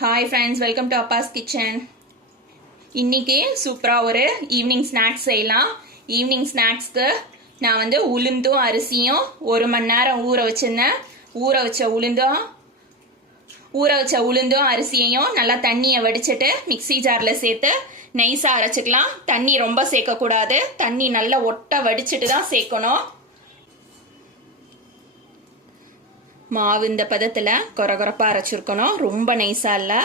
Hi friends welcome to Abbas kitchen இன்னைக்கு சூப்பராக ஒரு ஈவினிங் ஸ்நாக்ஸ் செய்யலாம். ஈவினிங் ஸ்நாக்ஸ்க்கு நான் வந்து உளுந்தும் அரிசியும் ஒரு மணி நேரம் ஊற வச்சிருந்தேன். ஊற வச்ச உளுந்தும் ஊற வச்ச உளுந்தும் அரிசியையும் நல்லா தண்ணியை வடிச்சிட்டு மிக்ஸி ஜாரில் சேர்த்து நைஸாக அரைச்சிக்கலாம். தண்ணி ரொம்ப சேர்க்கக்கூடாது. தண்ணி நல்லா ஒட்ட வடிச்சிட்டு தான் சேர்க்கணும். மாவு இந்த பதத்தில் கொரகொரப்பாக அரைச்சிருக்கணும். ரொம்ப நைஸாக இல்லை.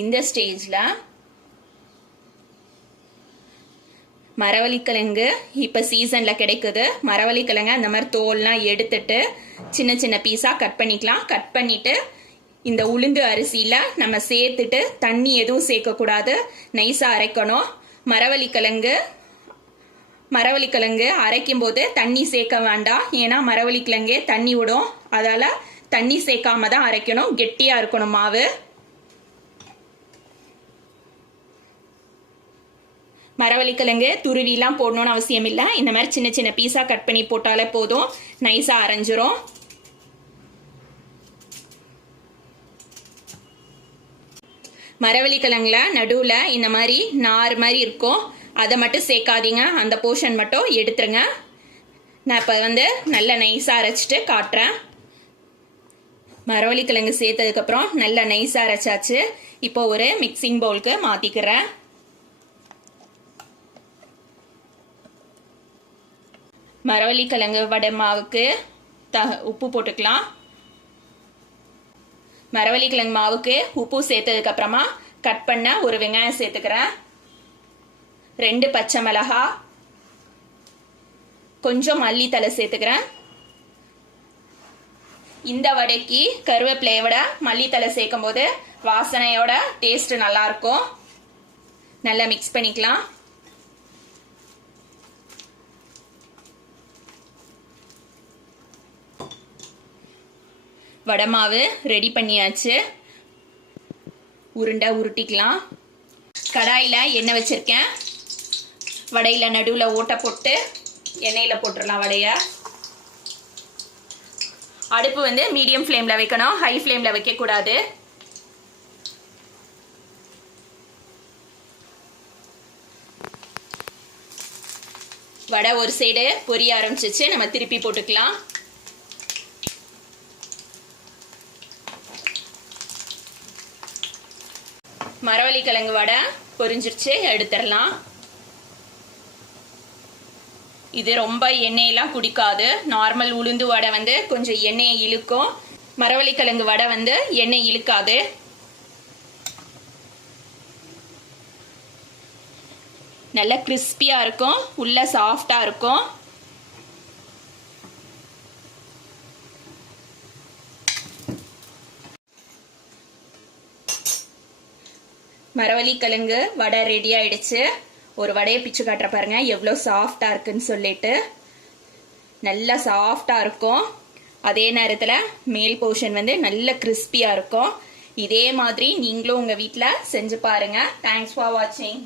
இந்த ஸ்டேஜில் மரவள்ளிக்கிழங்கு இப்போ சீசனில் கிடைக்குது. மரவள்ளிக்கிழங்கு அந்த மாதிரி தோல்லாம் எடுத்துட்டு சின்ன சின்ன பீஸாக கட் பண்ணிக்கலாம். கட் பண்ணிவிட்டு இந்த உளுந்து அரிசியில் நம்ம சேர்த்துட்டு தண்ணி எதுவும் சேர்க்கக்கூடாது. நைஸாக அரைக்கணும். மரவள்ளிக்கிழங்கு மரவள்ளிக்கிழங்கு அரைக்கும் போது தண்ணி சேர்க்க வேண்டாம். ஏன்னா மரவள்ளிக்கிழங்கே தண்ணி விடும். அதால் தண்ணி சேர்க்காம தான் அரைக்கணும். கெட்டியாக இருக்கணும் மாவு. மரவள்ளிக்கிழங்கு துருவிலாம் போடணும்னு அவசியம் இல்லை. இந்த மாதிரி சின்ன சின்ன பீஸாக கட் பண்ணி போட்டாலே போதும். நைஸாக அரைஞ்சிரும். மரவள்ளிக்கிழங்குல நடுவில் இந்த மாதிரி நார் மாதிரி இருக்கும். அதை மட்டும் சேர்க்காதீங்க அந்த போர்ஷன் மட்டும் எடுத்துருங்க. நான் இப்போ வந்து நல்லா நைஸாக அரைச்சிட்டு காட்டுறேன். மரவள்ளி கிழங்கு சேர்த்ததுக்கப்புறம் நல்லா நைஸாக அரைச்சாச்சு. இப்போ ஒரு மிக்சிங் பவுலுக்கு மாற்றிக்கிறேன் மரவள்ளிக்கிழங்கு வடை மாவுக்கு த உப்பு போட்டுக்கலாம். மரவள்ளி கிழங்கு மாவுக்கு உப்பு சேர்த்ததுக்கு அப்புறமா கட் பண்ண ஒரு வெங்காயம் சேர்த்துக்கிறேன். ரெண்டு பச்சை மிளகா. கொஞ்சம் மல்லித்தலை சேர்த்துக்கிறேன். இந்த வடைக்கு கருவேப்பிலையோட மல்லித்தலை சேர்க்கும் போது வாசனையோட டேஸ்ட் நல்லா இருக்கும் நல்லா மிக்ஸ் பண்ணிக்கலாம். வடை மாவு ரெடி பண்ணியாச்சு. உருண்டை உருட்டிக்கலாம். கடாயில் எண்ணெய் வச்சுருக்கேன். வடையில் நடுவில் ஓட்டை போட்டு எண்ணெயில் போட்டுடலாம் வடையை. அடுப்பு வந்து மீடியம் ஃப்ளேமில் வைக்கணும். ஹை ஃப்ளேமில் வைக்கக்கூடாது. வடை ஒரு சைடு பொரிய ஆரம்பிச்சிச்சு. நம்ம திருப்பி போட்டுக்கலாம். மரவள்ளி கிழங்கு வடை பொரிஞ்சிருச்சு. எடுத்துடலாம். இது ரொம்ப எண்ணெயெல்லாம் குடிக்காது. நார்மல் உளுந்து வடை வந்து கொஞ்சம் எண்ணெயை இழுக்கும். மரவள்ளிக்கிழங்கு வடை வந்து எண்ணெய் இழுக்காது. நல்லா கிறிஸ்பியாக இருக்கும். உள்ள சாஃப்டாக இருக்கும். மரவள்ளிக்கிழங்கு வடை ரெடி ஆயிடுச்சு. ஒரு வடையை பிச்சு காட்டுற பாருங்க. எவ்வளோ சாஃப்டாக இருக்குன்னு சொல்லிட்டு. நல்லா சாஃப்டாக இருக்கும். அதே நேரத்தில் மேல் போர்ஷன் வந்து நல்ல கிறிஸ்பியாக இருக்கும். இதே மாதிரி நீங்களும் உங்கள் வீட்டில் செஞ்சு பாருங்கள் தேங்க்ஸ் ஃபார் வாட்சிங்